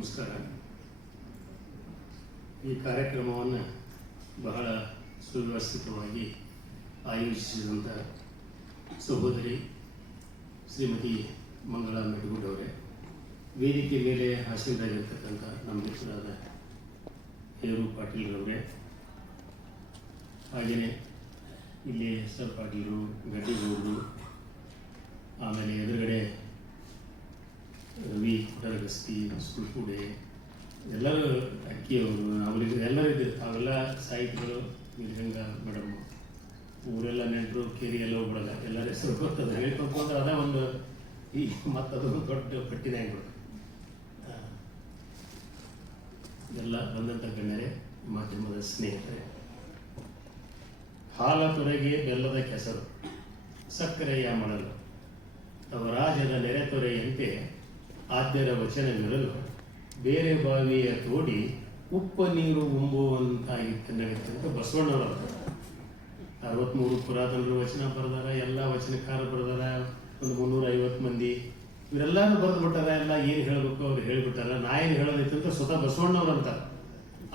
ನಮಸ್ಕಾರ. ಈ ಕಾರ್ಯಕ್ರಮವನ್ನು ಬಹಳ ಸುವ್ಯವಸ್ಥಿತವಾಗಿ ಆಯೋಜಿಸಿದಂಥ ಸಹೋದರಿ ಶ್ರೀಮತಿ ಮಂಗಳಾ ಅವರೇ, ವೇದಿಕೆ ಮೇಲೆ ಹಾಸನದಾಗಿರ್ತಕ್ಕಂಥ ನಮ್ಮ ಮಿತ್ರರಾದ ಹೇರು ಪಾಟೀಲ್ರವರೇ ಹಾಗೆಯೇ ಇಲ್ಲಿ ಎಸ್ ಆರ್ ಪಾಟೀಲರು ಗಡ್ಡಿಗೌಡರು, ಆಮೇಲೆ ಎದುರುಗಡೆ ರವಿ ಕೊಟರಗಸ್ತಿ ಸುಳ್ಕುಡೆ ಎಲ್ಲರೂ ಅಕ್ಕಿಯವರು ಅವರಿಗೆ ಎಲ್ಲರೂ ಅವೆಲ್ಲ ತಾವೆಲ್ಲ ಸಾಹಿತಿಗಳು ನಿರ್ಗಂಗ ಮೇಡಮ್ ಊರೆಲ್ಲ ನೆಂಟರು ಕೇರಿ ಎಲ್ಲ ಹೋಗ್ಬಿಡಲ್ಲ. ಎಲ್ಲರ ಹೆಸರು ಗೊತ್ತದ ಹೇಳ್ಕೊಂಡು ಹೋದ್ರೆ ಅದೇ ಒಂದು ಈ ಮತ್ತದು ದೊಡ್ಡ ಪಟ್ಟಿನ ಆ, ಎಲ್ಲ ಬಂದಂಥ ಗಣ್ಯರೇ ಮಾಧ್ಯಮದ ಸ್ನೇಹಿತರೆ. ಹಾಲ ತೊರೆಗೆ ಬೆಲ್ಲದ ಕೆಸರು. ಸಕ್ಕರೆಯ ಮಳಲು ತವ ನೆರೆ ನೆರೆತೊರೆಯಂತೆ ಆದ್ಯರ ವಚನಗಳನ್ನು ಬೇರೆ ಬಾವಿಯ ತೋಡಿ ಉಪ್ಪ ನೀರು ಉಂಬುವಂತಾಗಿತ್ತು ಬಸವಣ್ಣವರು ಅರವತ್ಮೂರು ಪುರಾತನರು ವಚನ ಬರೆದಾರ, ಎಲ್ಲ ವಚನಕಾರ ಬರೆದಾರ, ಒಂದು ಮುನ್ನೂರ ಐವತ್ತು ಮಂದಿ. ಇವರೆಲ್ಲರೂ ಬರೆದು ಬಿಟ್ಟಾರ ಎಲ್ಲ ಏನು ಹೇಳಬೇಕು ಅವ್ರು ಹೇಳಿಬಿಟ್ಟಾರ. ನಾ ಏನು ಹೇಳೋದೈತೆ ಅಂತ ಸ್ವತಃ ಬಸವಣ್ಣವ್ರು ಅಂತ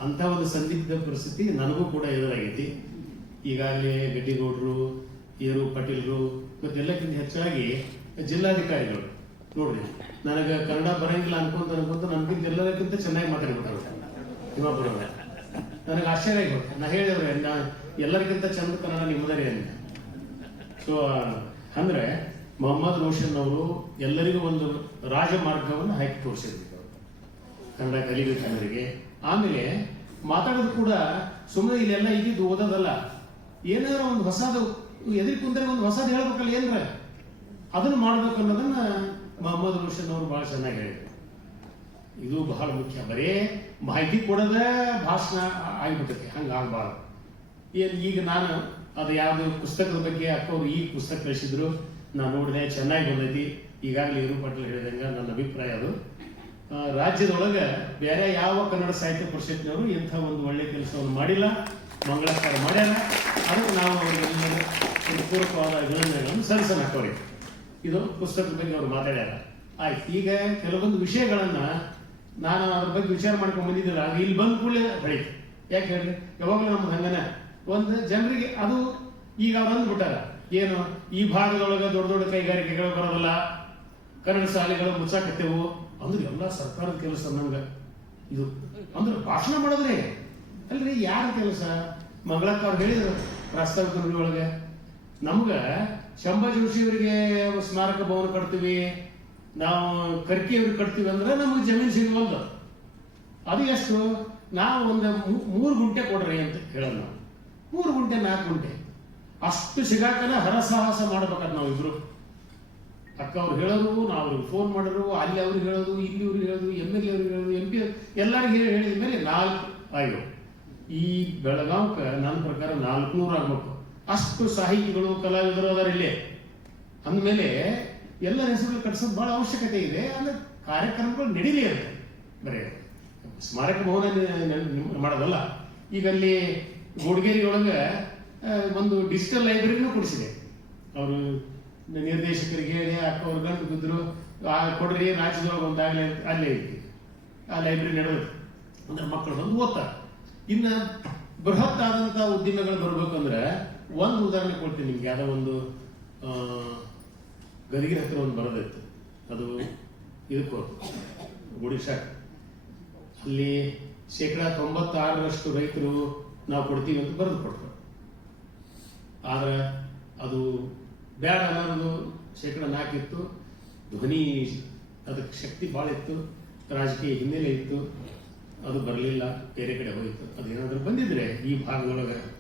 ಅಂಥ ಒಂದು ಸಂದಿಗ್ಧ ಪರಿಸ್ಥಿತಿ ನನಗೂ ಕೂಡ ಎದುರಾಗೈತಿ. ಈಗಾಗಲೇ ಗಡ್ಡಿಗೌಡರು, ಏರು ಪಾಟೀಲ್ರು ಮತ್ತು ಎಲ್ಲಕ್ಕಿಂತ ಹೆಚ್ಚಾಗಿ ಜಿಲ್ಲಾಧಿಕಾರಿಗಳು ನೋಡ್ರಿ. ನನಗೆ ಕನ್ನಡ ಬರಂಗಿಲ್ಲ ಅನ್ಕೊಂತ ಅನ್ಕೊಂತ ನಮ್ಗಿಂತ ಎಲ್ಲದಕ್ಕಿಂತ ಚೆನ್ನಾಗಿ ಮಾತಾಡ್ಬಿಟ್ಟಾರೆ ಇವಾಗ ನನಗೆ ಆಶ್ಚರ್ಯ ಆಗಿಬಿಟ್ಟು ನಾ ಹೇಳಿದ್ರೆ, ನಾ ಎಲ್ಲರಿಗಿಂತ ಚಂದ ಕನ್ನಡ ನಿಮ್ಮದೇ ಅಂತ ಸೊ ಅಂದ್ರೆ ಮೊಹಮ್ಮದ್ ರೋಷನ್ ಅವರು ಎಲ್ಲರಿಗೂ ಒಂದು ರಾಜಮಾರ್ಗವನ್ನು ಹಾಕಿ ತೋರಿಸಿದ್ರು. ಕನ್ನಡ ಕಲಿಬೇಕು ಜನರಿಗೆ ಆಮೇಲೆ ಮಾತಾಡೋದು ಕೂಡ ಸುಮ್ಮನೆ ಇಲ್ಲೆಲ್ಲ ಇದ್ದಿದ್ದು ಓದೋದಲ್ಲ. ಏನಾದ್ರೂ ಒಂದು ಹೊಸದು ಎದುರು ಕುಂದ್ರೆ ಒಂದು ಹೊಸದು ಹೇಳ್ಬೇಕಲ್ಲ ಏನ್ರ? ಅದನ್ನು ಮಾಡ್ಬೇಕು ಅನ್ನೋದನ್ನ ಮೊಹಮ್ಮದ್ ರೋಷನ್ ಅವರು ಬಹಳ ಚೆನ್ನಾಗಿ ಹೇಳಿದರು. ಇದು ಬಹಳ ಮುಖ್ಯ. ಬರೇ ಮಾಹಿತಿ ಕೊಡದ ಭಾಷಣ ಆಗಿಬಿಟ್ಟೈತಿ. ಹಂಗೆ ಆಗಬಾರ್ದು. ಏನು ಈಗ ನಾನು ಅದು ಯಾವುದು ಪುಸ್ತಕದ ಬಗ್ಗೆ ಅಕ್ಕವ್ರು ಈ ಪುಸ್ತಕ ಕಳಿಸಿದ್ರು, ನಾನು ನೋಡಿದೆ, ಚೆನ್ನಾಗಿ ಬಂದೈತಿ. ಈಗಾಗಲೇ ಇರು ಪಟ್ಲ ಹೇಳಿದಂಗ ನನ್ನ ಅಭಿಪ್ರಾಯ ಅದು. ರಾಜ್ಯದೊಳಗೆ ಬೇರೆ ಯಾವ ಕನ್ನಡ ಸಾಹಿತ್ಯ ಪರಿಷತ್ನವರು ಇಂಥ ಒಂದು ಒಳ್ಳೆ ಕೆಲಸವನ್ನು ಮಾಡಿಲ್ಲ. ಮಂಗಳಕಾರ ಮಾಡ್ಯಾರ. ಅದು ನಾವು ಅವರಿಗೆಲ್ಲರೂ ಪೂರಕವಾದ ಅಭಿನಂದನೆಗಳನ್ನು ಸಲ್ಲಿಸೋಣ. ಅವ್ರಿಗೆ ಇದು ಪುಸ್ತಕದ ಬಗ್ಗೆ ಅವ್ರು ಮಾತಾಡ್ಯಾರ. ಆಯ್ತು, ಈಗ ಕೆಲವೊಂದು ವಿಷಯಗಳನ್ನ ನಾನು ಅದ್ರ ಬಗ್ಗೆ ವಿಚಾರ ಮಾಡ್ಕೊಂಡು ಬಂದಿದ್ದೀರ ಆಗ ಇಲ್ಲಿ ಬಂದ ಕೂಡಲೇ ಬೆಳೀತು. ಯಾಕೆ ಹೇಳಿ ಯಾವಾಗಲೂ ನಮ್ಗೆ ಹಂಗನ. ಒಂದು ಜನರಿಗೆ ಅದು ಈಗ ಅವ್ರು ಅಂದ್ಬಿಟ್ಟಾರ, ಏನು ಈ ಭಾಗದೊಳಗೆ ದೊಡ್ಡ ದೊಡ್ಡ ಕೈಗಾರಿಕೆಗಳು ಬರೋದಲ್ಲ, ಕನ್ನಡ ಶಾಲೆಗಳು ಮುಚ್ಚಾಕತ್ತೇವು. ಅಂದ್ರೆ ಎಲ್ಲ ಸರ್ಕಾರದ ಕೆಲಸ ನಮ್ಗೆ. ಇದು ಅಂದ್ರೆ ಭಾಷಣ ಮಾಡಿದ್ರೆ. ಅಲ್ರಿ, ಯಾರ ಕೆಲಸ? ಮಂಗಳಕ್ಕ ಅವ್ರು ಹೇಳಿದ್ರು, ಪ್ರಾಸ್ತಾವಿಕ ನುಡಿ ಒಳಗೆ. ನಮ್ಗ ಶಂಭಾ ಜೋಶಿ ಅವರಿಗೆ ಸ್ಮಾರಕ ಭವನ ಕಟ್ತೀವಿ. ನಾವು ಕರ್ಕಿ ಅವ್ರಿಗೆ ಕಟ್ತೀವಿ ಅಂದ್ರೆ ನಮಗೆ ಜಮೀನು ಸಿಗವಲ್ದು ಅದು ಎಷ್ಟು? ನಾವು ಒಂದು ಮೂರು ಗುಂಟೆ ಕೊಡ್ರಿ ಅಂತ ಹೇಳೋದು ನಾವು. ಮೂರು ಗುಂಟೆ, ನಾಲ್ಕು ಗುಂಟೆ. ಅಷ್ಟು ಸಿಗಾಕನ ಹರಸಾಹಸ ಮಾಡ್ಬೇಕಾದ್ ನಾವು ಇಬ್ರು. ಅಕ್ಕ ಅವ್ರು ಹೇಳೋರು ನಾವು ಫೋನ್ ಮಾಡೋರು ಅಲ್ಲಿ ಅವ್ರಿಗೆ ಹೇಳೋದು, ಇಲ್ಲಿ ಅವ್ರಿಗೆ ಹೇಳೋದು, ಎಂ ಎಲ್ ಎ ಅವ್ರಿಗೆ ಹೇಳೋದು, ಎಂ ಪಿ ಎಲ್ಲರಿಗೆ ಹೇಳಿ, ಹೇಳಿದ ಮೇಲೆ ನಾಲ್ಕು ಆಯ್ತು ಈ ಬೆಳಗಾವ್ಕ ನನ್ನ ಪ್ರಕಾರ ನಾಲ್ಕುನೂರು ಆಗ್ಬೇಕು. ಅಷ್ಟು ಸಾಹಿತಿಗಳು, ಕಲಾವಿದರು ಅದಾರ ಇಲ್ಲೇ. ಅಂದಮೇಲೆ ಎಲ್ಲ ಹೆಸರುಗಳು ಕಟ್ಟಿಸೋದು ಬಹಳ ಅವಶ್ಯಕತೆ ಇದೆ ಅಂದ್ರೆ ಕಾರ್ಯಕ್ರಮಗಳು ನಡೀಲಿ ಅಂತ ಬರೀ ಸ್ಮಾರಕ ಭವನ ಮಾಡೋದಲ್ಲ. ಈಗ ಅಲ್ಲಿ ಒಳಗೆ ಒಂದು ಡಿಜಿಟಲ್ ಲೈಬ್ರರಿನೂ ಕೊಡಿಸಿದೆ. ಅವರು ನಿರ್ದೇಶಕರಿಗೆ ಹೇಳಿ, ಅಕ್ಕ ಅವ್ರ ಗಂಟು ಬಿದ್ದರು ಆ, ಕೊಡ್ರಿ, ರಾಜ್ಯದೊಳಗೆ ಒಂದಾಗಲೇ ಅಲ್ಲೇ ಐತಿ ಆ ಲೈಬ್ರರಿ ನಡೆದು ಅಂದ್ರೆ ಮಕ್ಕಳು ಬಂದು ಓದ್ತಾರೆ. ಇನ್ನು ಬೃಹತ್ ಆದಂಥ ಉದ್ದಿಮೆಗಳು ಬರ್ಬೇಕಂದ್ರೆ ಒಂದು ಉದಾಹರಣೆ ಕೊಡ್ತೀನಿ ನಿಮ್ಗೆ. ಯಾವುದೋ ಒಂದು ಗದಿಗೆ ಹತ್ರ ಒಂದು ಬರೋದಿತ್ತು ಅದು ಇದಕ್ಕೋ ಒಡಿಶಾ ಅಲ್ಲಿ ಶೇಕಡಾ ತೊಂಬತ್ತಾರರಷ್ಟು ರೈತರು ನಾವು ಕೊಡ್ತೀವಿ ಅಂತ ಬರೆದು ಕೊಡ್ತಾರೆ. ಆದ್ರೆ ಅದು ಬೇಡ ಅನ್ನೋದು ಶೇಕಡ ನಾಲ್ಕಿತ್ತು ಧ್ವನಿ ಅದಕ್ಕೆ ಶಕ್ತಿ ಭಾಳ ಇತ್ತು. ರಾಜಕೀಯ ಹಿನ್ನೆಲೆ ಇತ್ತು. ಅದು ಬರಲಿಲ್ಲ, ಬೇರೆ ಕಡೆ ಹೋಯಿತು. ಅದೇನಾದರೂ ಬಂದಿದ್ರೆ ಈ ಭಾಗದೊಳಗೆ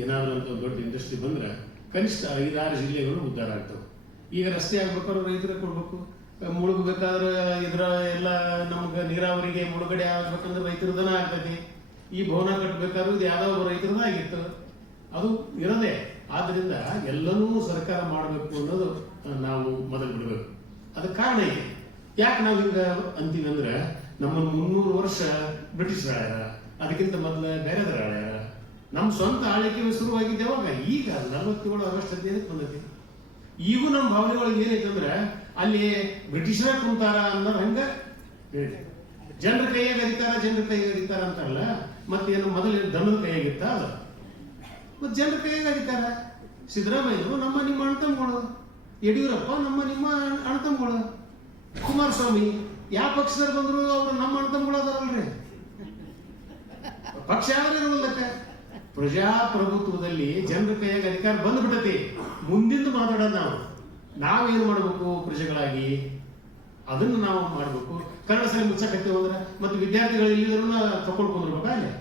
ಏನಾದ್ರೂ ಅಂತ ದೊಡ್ಡ ಇಂಡಸ್ಟ್ರಿ ಬಂದರೆ ಕನಿಷ್ಠ ಐದಾರು ಜಿಲ್ಲೆಗಳು ಉದ್ಧಾರ ಆಗ್ತವೆ. ಈಗ ರಸ್ತೆ ಆಗ್ಬೇಕಾದ್ರೆ ರೈತರಿಗೆ ಕೊಡಬೇಕು. ಮುಳುಗಬೇಕಾದ್ರೆ ಇದರ ಎಲ್ಲ ನಮಗೆ ನೀರಾವರಿಗೆ ಮುಳುಗಡೆ ಆಗ್ಬೇಕಂದ್ರೆ ರೈತರದನ ಆಗ್ತೈತಿ. ಈ ಭವನ ಕಟ್ಟಬೇಕಾದ್ರೂ ಇದು ಯಾವುದೋ ಒಬ್ಬ ರೈತರದ ಆಗಿತ್ತು. ಅದು ಇರೋದೇ. ಆದ್ದರಿಂದ ಎಲ್ಲನೂ ಸರ್ಕಾರ ಮಾಡಬೇಕು ಅನ್ನೋದು ನಾವು ಮೊದಲು ಬಿಡಬೇಕು. ಅದಕ್ಕೆ ಕಾರಣ ಇದೆ. ಯಾಕೆ ನಾವು ಹಿಂಗ ಅಂತೀವಿ ಅಂದ್ರೆ ನಮ್ಮನ್ನು ಮುನ್ನೂರು ವರ್ಷ ಬ್ರಿಟಿಷ್ ಅದಕ್ಕಿಂತ ಮೊದಲು ಬೇರೆದ್ರ ಆಳ್ಯಾರ ನಮ್ಮ ಸ್ವಂತ ಆಳ್ವಿಕೆ ಶುರುವಾಗಿದ್ದೆ ಯಾವಾಗ ಈಗ ನಲವತ್ತೇಳು ಆಗಸ್ಟ್ ಹದಿನೈದಕ್ಕೆ ಬಂದೈತಿ. ಈಗೂ ನಮ್ಮ ಭಾವನೆಗಳಿಗೆ ಏನೈತೆ ಅಂದ್ರೆ ಅಲ್ಲಿ ಬ್ರಿಟಿಷರ ಕುಂತಾರ ಅನ್ನೋದು ಹಂಗ ಜನರ ಕೈಯಾಗ ಅಧಿಕಾರ ಜನರ ಕೈಯಾಗ ಅರಿತಾರ ಅಂತಾರಲ್ಲ? ಮತ್ತೇನು ಮೊದಲು ದನದ ಕೈಯಾಗಿತ್ತ ಅದ? ಮತ್ತೆ ಜನರ ಕೈಯಾಗ ಅಧಿಕಾರ ಸಿದ್ದರಾಮಯ್ಯರು, ನಮ್ಮ ನಿಮ್ಮ ಅಣ್ತಮ್ಗಳು ಯಡಿಯೂರಪ್ಪ, ನಮ್ಮ ನಿಮ್ಮ ಅಣ್ತಮ್ಗಳು ಕುಮಾರಸ್ವಾಮಿ, ಯಾವ ಪಕ್ಷದವ್ರು ಬಂದ್ರು ಅವ್ರು ನಮ್ಮ ಅಣ್ತಮ್ಗಳು ಅದಾರಲ್ರಿ ಪಕ್ಷ ಯಾವ್ದಾರ ಇರುವುದಕ್ಕ ಪ್ರಜಾಪ್ರಭುತ್ವದಲ್ಲಿ ಜನರ ಕೈಯಾಗ ಅಧಿಕಾರ ಬಂದ್ಬಿಟ್ಟತಿ ಮುಂದಿಂದು ಮಾತಾಡೋದು ನಾವು. ನಾವೇನು ಮಾಡಬೇಕು ಪ್ರಜೆಗಳಾಗಿ? ಅದನ್ನು ನಾವು ಮಾಡಬೇಕು. ಕನ್ನಡ ಶಾಲೆ ಮುಚ್ಚಕತ್ತೇವೆ ಅಂದ್ರೆ ಮತ್ತೆ ವಿದ್ಯಾರ್ಥಿಗಳು ಇಲ್ಲಿದ್ರು ತಕೊಂಡು ಕುಂದಿರ್ಬೇಕಾ ಅಲ್ಲಿ?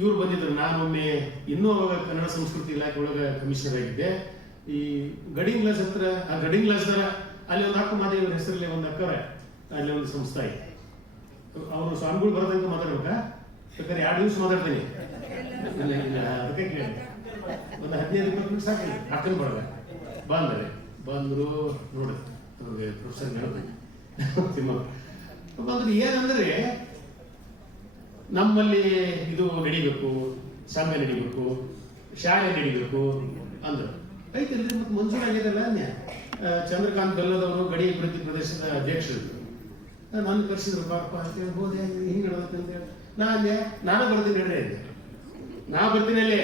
ಇವ್ರು ಬಂದಿದ್ರು. ನಾನೊಮ್ಮೆ ಇನ್ನೂ ಅವಾಗ ಕನ್ನಡ ಸಂಸ್ಕೃತಿ ಇಲಾಖೆ ಒಳಗೆ ಕಮಿಷನರ್ ಆಗಿದ್ದೆ. ಈ ಗಡಿಂಗ್ ಗ್ಲಾಸ್ ಹತ್ರ, ಆ ಗಡಿಂಗ್ ಗ್ಲಾಸ್ ದರ, ಅಲ್ಲಿ ಒಂದು ಅಕ್ಕ ಮಾದೇವ್ರ ಹೆಸರಲ್ಲಿ ಒಂದು ಅಕ್ಕರ, ಅಲ್ಲಿ ಒಂದು ಸಂಸ್ಥೆ ಇದೆ ಅವರು ಸ್ವಾಮಿಗಳು ಬರೋದಂತ ಮಾತಾಡ್ಬೇಕಾ? ಯಾಕಂದ್ರೆ ಎರಡು ದಿವಸ ಮಾತಾಡ್ತೀನಿ. ಇಲ್ಲ, ಅದಕ್ಕೆ ಕೇಳಿದೆ ಒಂದು ಹದಿನೈದು ಇಪ್ಪತ್ತು ನಿಮಿಷ ಸಾಕಿಲ್ಲ ಅಕ್ಕನ ಬರೋದ ಬಂದರೆ ಬಂದರು ನೋಡಿ ಅವ್ರಿಗೆ ಪ್ರೊಫೆಸರ್ ಹೇಳ್ತೀನಿ ತಿಮ್ಮ. ಬಂದ್ರೆ ಏನಂದ್ರೆ ನಮ್ಮಲ್ಲಿ ಇದು ನಡಿಬೇಕು ಸಮಯ ನಡಿಬೇಕು ಶಾಲೆ ನಡಿಬೇಕು ಅಂದ್ರು. ಐತಿ ಮತ್ತೆ ಮುಂಚೂಣಿ ಆಗಿದೆಲ್ಲ ಅನ್ಯ? ಚಂದ್ರಕಾಂತ್ ಬೆಲ್ಲದವರು ಗಡಿ ಅಭಿವೃದ್ಧಿ ಪ್ರದೇಶದ ಅಧ್ಯಕ್ಷರು. ನನ್ನ ಕರ್ಸಿದ್ರು ಪಾಪ ಅಂತ ಹೋದೆ ಹಿಂಗೆ ಅಂತೇಳಿ ನಾ ಅಂದೆ ನಾನು ಬರ್ತೀನಿ ನಡ್ರಿ ನಾ ಬರ್ತೀನಿ ಅಲ್ಲಿ.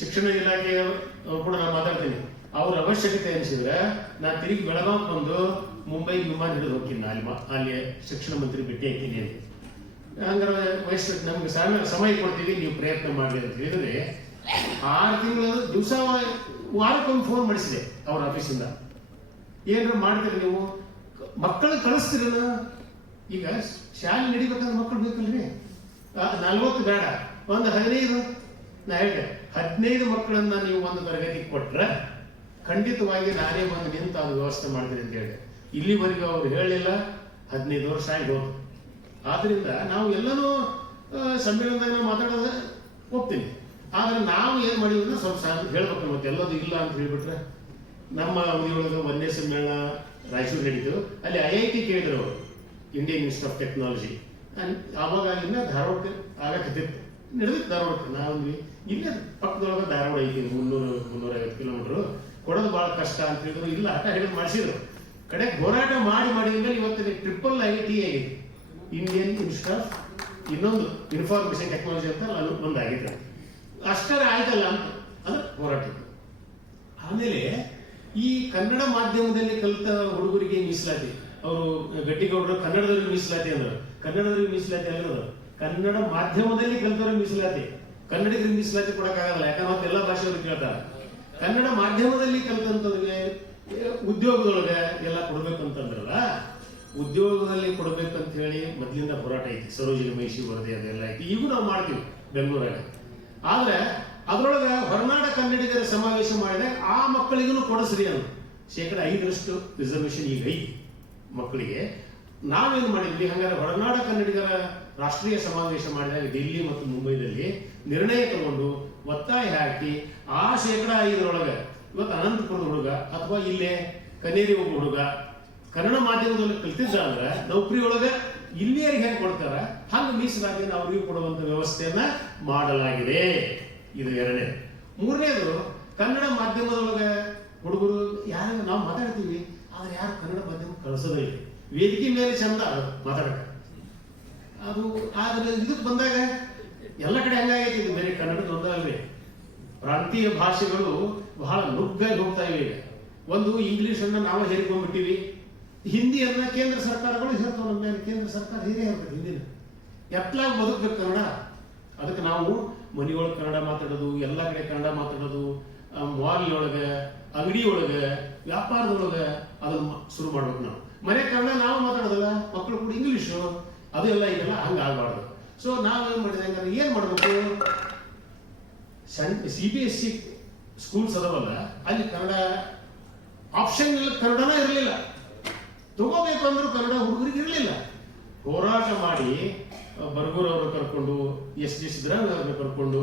ಶಿಕ್ಷಣ ಇಲಾಖೆ ಕೂಡ ನಾನು ಮಾತಾಡ್ತೀನಿ. ಅವ್ರ ಅವಶ್ಯಕತೆ ಅನಿಸಿದ್ರೆ ನಾ ತಿರುಗಿ ಬೆಳಗಾವ್ ಬಂದು ಮುಂಬೈ ವಿಮಾನ ಹಿಡಿದು ಹೋಗ್ತೀನಿ ಅಲ್ಲಿ ಅಲ್ಲಿ ಶಿಕ್ಷಣ ಮಂತ್ರಿ ಭೇಟಿ ಆಗ್ತೀನಿ ಅಂತ. ಹಂಗಾರೆ ವಯಸ್ಸು ನಮ್ಗೆ ಸಮಯ ಸಮಯ ಕೊಡ್ತೀವಿ, ನೀವು ಪ್ರಯತ್ನ ಮಾಡಿ ಅಂತ ಹೇಳಿದ್ರೆ ಆರು ತಿಂಗಳು ದಿವಸ ವಾರಕ್ಕೊಂದು ಫೋನ್ ಮಾಡಿಸಿದೆ ಅವ್ರ ಆಫೀಸಿಂದ ಏನಾರು ಮಾಡ್ತೀರಿ ನೀವು? ಮಕ್ಕಳು ಕಳಿಸ್ತೀರಲ್ಲ. ಈಗ ಶಾಲೆ ನಡಿಬೇಕಂದ್ರೆ ಮಕ್ಕಳು ಬೇಕಲ್ರಿ ನಲ್ವತ್ತು ಬೇಡ. ಒಂದು ಹದಿನೈದು, ನಾ ಹೇಳಿದೆ, ಹದಿನೈದು ಮಕ್ಕಳನ್ನ ನೀವು ಒಂದು ತರಗತಿಗೆ ಕೊಟ್ರೆ ಖಂಡಿತವಾಗಿ ನಾನೇ ಬಂದು ನಿಂತು ಅದು ವ್ಯವಸ್ಥೆ ಮಾಡ್ತೀನಿ ಅಂತ ಹೇಳಿದೆ. ಇಲ್ಲಿವರೆಗೂ ಅವ್ರು ಹೇಳಿಲ್ಲ ಹದಿನೈದು ವರ್ಷ ಆಗಿ ಹೋದ್ರು ಆದ್ರಿಂದ ನಾವು ಎಲ್ಲನೂ ಸಮ್ಮೇಳನದಾಗ ನಾವು ಮಾತಾಡೋದ ಹೋಗ್ತೀನಿ ಆದ್ರೆ ನಾವು ಏನು ಮಾಡಿದ್ರ ಸ್ವಲ್ಪ ಹೇಳ್ಬೇಕು ಮತ್ತೆ ಎಲ್ಲದು ಇಲ್ಲ ಅಂತ ಹೇಳ್ಬಿಟ್ರೆ, ನಮ್ಮ ಅವಧಿಯೊಳಗೆ ಒಂದೇ ಸಮ್ಮೇಳನ ರಾಯಚೂರು ನಡೀತು. ಅಲ್ಲಿ ಐ ಐ ಟಿ ಕೇಳಿದ್ರು ಅವರು ಇಂಡಿಯನ್ ಇನ್ಸ್ಟಿಟ್ಯೂಟ್ ಆಫ್ ಟೆಕ್ನಾಲಜಿ ಆವಾಗ ಧಾರವಾಡ ಧಾರವಾಡಕ್ಕೆ ಆಗತ್ತಿತ್ತು ನಡೆದಿತ್ತು ಧಾರವಾಡಕ್ಕೆ ನಾವು ಇಲ್ಲೇ ಪಕ್ಕದೊಳಗೆ ಧಾರವಾಡ ಐತಿ ಮುನ್ನೂರು, ಮುನ್ನೂರೈವತ್ತು ಕಿಲೋಮೀಟ್ರು. ಕೊಡೋದು ಭಾಳ ಕಷ್ಟ ಅಂತ ಹೇಳಿದ್ರು. ಇಲ್ಲ, ಆಟ ಹಿಡಿದು ಮಾಡಿಸಿದ್ರು. ಕಡೆ ಹೋರಾಟ ಮಾಡಿ ಮಾಡಿದ ಮೇಲೆ ಇವತ್ತಿನ ಟ್ರಿಪಲ್ ಐ ಟಿ ಆಗಿದೆ ಇಂಡಿಯನ್ ಇನ್ಸ್ಟಿಟ್ಯೂಟ್ ಆಫ್ ಇನ್ನೊಂದು ಇನ್ಫಾರ್ಮೇಶನ್ ಟೆಕ್ನಾಲಜಿ ಅಂತ ಅದು ಒಂದಾಗಿದೆ ಅಷ್ಟರ ಆಯ್ತಲ್ಲ ಅಂತ. ಅದು ಹೋರಾಟ. ಆಮೇಲೆ ಈ ಕನ್ನಡ ಮಾಧ್ಯಮದಲ್ಲಿ ಕಲಿತ ಹುಡುಗರಿಗೆ ಮೀಸಲಾತಿ. ಅವರು ಗಟ್ಟಿಗೌಡರು ಕನ್ನಡದವ್ರಿಗೆ ಮೀಸಲಾತಿ ಅಂದರು ಕನ್ನಡದವ್ರಿಗೆ ಮೀಸಲಾತಿ ಅಲ್ಲ ಕನ್ನಡ ಮಾಧ್ಯಮದಲ್ಲಿ ಕಲಿತವ್ರಿಗೆ ಮೀಸಲಾತಿ. ಕನ್ನಡಿಗರಿಗೆ ಮೀಸಲಾತಿ ಕೊಡಕ್ಕಾಗಲ್ಲ, ಯಾಕಂದ್ರೆ ಮತ್ತೆ ಎಲ್ಲ ಭಾಷೆಯವರು ಕೇಳ್ತಾರೆ. ಕನ್ನಡ ಮಾಧ್ಯಮದಲ್ಲಿ ಕಲಿತಂತವ್ರಿಗೆ ಉದ್ಯೋಗದೊಳಗೆ ಎಲ್ಲ ಕೊಡ್ಬೇಕಂತಂದ್ರಲ್ಲ, ಉದ್ಯೋಗದಲ್ಲಿ ಕೊಡ್ಬೇಕಂತ ಹೇಳಿ ಮೊದ್ಲಿಂದ ಹೋರಾಟ ಐತಿ. ಸರೋಜಿನಿ ಮಹಿಷಿ ವರದಿ ಅದೆಲ್ಲ ಐತಿ. ಈಗೂ ನಾವು ಮಾಡ್ತೀವಿ ಬೆಂಗಳೂರಾಗ ಆದ್ರೆ ಅದರೊಳಗೆ ಹೊರನಾಡ ಕನ್ನಡಿಗರ ಸಮಾವೇಶ ಮಾಡಿದಾಗ ಆ ಮಕ್ಕಳಿಗೂ ಕೊಡಿಸ್ರಿ ಅಂತ ಶೇಕಡ ಐದರಷ್ಟು ರಿಸರ್ವೇಶನ್ ಈಗ ಐತಿ ಮಕ್ಕಳಿಗೆ. ನಾವೇನು ಮಾಡಿದ್ವಿ? ಹಂಗಾರೆ ಹೊರನಾಡ ಕನ್ನಡಿಗರ ರಾಷ್ಟ್ರೀಯ ಸಮಾವೇಶ ಮಾಡಿದಾಗ ಡೆಲ್ಲಿ ಮತ್ತು ಮುಂಬೈನಲ್ಲಿ ನಿರ್ಣಯ ತಗೊಂಡು ಒತ್ತಾಯ ಹಾಕಿ ಆ ಶೇಕಡ ಐದರೊಳಗೆ ಇವತ್ತು ಅನಂತಪುರದ ಹುಡುಗ ಅಥವಾ ಇಲ್ಲೇ ಕನೇರಿ ಒಬ್ಬ ಹುಡುಗ ಕನ್ನಡ ಮಾಧ್ಯಮದಲ್ಲಿ ಕಲ್ತಿದ್ದ ಅಂದ್ರೆ ನೌಕರಿ ಒಳಗೆ ಇಲ್ಲಿಯರಿಗೆ ಹೆಂಗೆ ಕೊಡ್ತಾರ? ಹಾಗೆ ಮೀಸಲಾಗಿ ಅವ್ರಿಗೆ ಕೊಡುವಂಥ ವ್ಯವಸ್ಥೆಯನ್ನ ಮಾಡಲಾಗಿದೆ. ಇದು ಎರಡನೇ. ಮೂರನೇದು, ಕನ್ನಡ ಮಾಧ್ಯಮದೊಳಗ ಹುಡುಗರು ಯಾರು, ನಾವು ಮಾತಾಡ್ತೀವಿ, ಆದ್ರೆ ಯಾರು ಕನ್ನಡ ಮಾಧ್ಯಮ ಕಳಿಸೋದಿಲ್ಲ. ವೇದಿಕೆ ಮೇಲೆ ಚಂದ ಅದು ಮಾತಾಡಕ. ಅದು ಆದ್ರೆ ಇದಕ್ಕೆ ಬಂದಾಗ ಎಲ್ಲ ಕಡೆ ಹಂಗಾಗೈತಿ, ಇದು ಬೇರೆ ಕನ್ನಡದ ಒಂದಲ್ರಿ. ಪ್ರಾಂತೀಯ ಭಾಷೆಗಳು ಬಹಳ ನುಗ್ಗಾಗಿ ಹೋಗ್ತಾ ಇವೆ ಒಂದು ಇಂಗ್ಲಿಷ್ ಅನ್ನ ನಾವು ಹೇರಿಕೊಂಡ್ಬಿಟ್ಟಿವಿ ಹಿಂದಿಯನ್ನ ಕೇಂದ್ರ ಸರ್ಕಾರಗಳು ಹೇಳ್ತಾವ ನಮ್ಮ ಕೇಂದ್ರ ಸರ್ಕಾರ ಹೀರೇ ಹೇಳ್ತದೆ ಹಿಂದಿನ. ಎತ್ಲಾಗ ಬದುಕ್ಬೇಕು ಕನ್ನಡ? ಅದಕ್ಕೆ ನಾವು ಮನೆಯೊಳಗೆ ಕನ್ನಡ ಮಾತಾಡೋದು, ಎಲ್ಲ ಕಡೆ ಕನ್ನಡ ಮಾತಾಡೋದು ಮಾಲಿಯೊಳಗೆ ಅಂಗಡಿ ಒಳಗೆ ವ್ಯಾಪಾರದೊಳಗೆ ಅದನ್ನು ಶುರು ಮಾಡ್ಬೇಕು ನಾವು. ಮನೆ ಕನ್ನಡ ನಾವು ಮಾತಾಡೋದಲ್ಲ ಮಕ್ಕಳು ಕೂಡ ಇಂಗ್ಲಿಷು. ಅದೆಲ್ಲ ಇದೆಲ್ಲ ಹಂಗೆ ಆಗಬಾರ್ದು. ಸೊ ನಾವು ಏನು ಮಾಡಿದೆ ಹಂಗಾರೆ ಏನು ಮಾಡಬೇಕು? ಸಣ್ಣ C B S C schools ಅದಾವಲ್ಲ, ಅಲ್ಲಿ ಕನ್ನಡ ಆಪ್ಷನ್ ಇಲ್ಲ, ಕನ್ನಡನೇ ಇರಲಿಲ್ಲ. ತಗೋಬೇಕು ಅಂದ್ರೂ ಕನ್ನಡ ಹುಡುಗರಿಗೆ ಇರಲಿಲ್ಲ. ಹೋರಾಟ ಮಾಡಿ, ಬರ್ಗೂರ್ ಅವರು ಕರ್ಕೊಂಡು, ಎಸ್ ಡಿ ಸಿದ್ದರಾಮಯ್ಯ ಕರ್ಕೊಂಡು